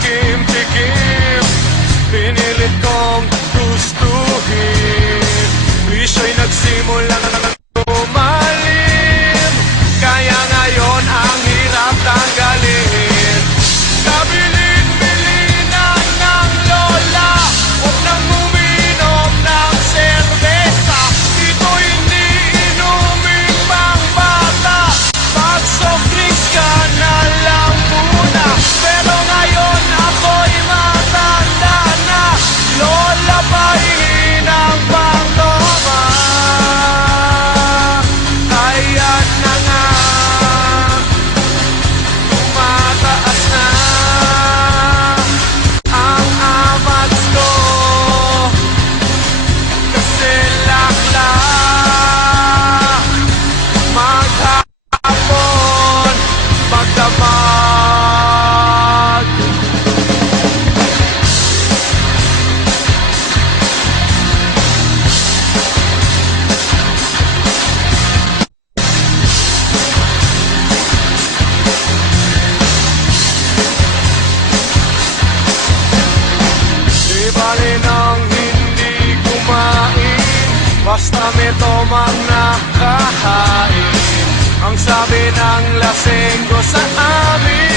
tikim-tikim, pinilit kong gustuhin. Bisyo'y nagsimula na tumalim, kaya ngayon ang hirap tanggalin. Kabilin-bilinan ng lola, huwag nang uminom ng serbesa. Ito hindi inumin pang bata, pag soft drinks ka na lang muna. Pero ngayon ako'y matanda na, lola pahingi ng pangtoma. Ayan na nga, tumataas na ang amats ko, kasi lakla maghapon magdamag. Di bali nang hindi kumain, basta may tomang nakahain. Ang sabi ng lasenggo sa amin,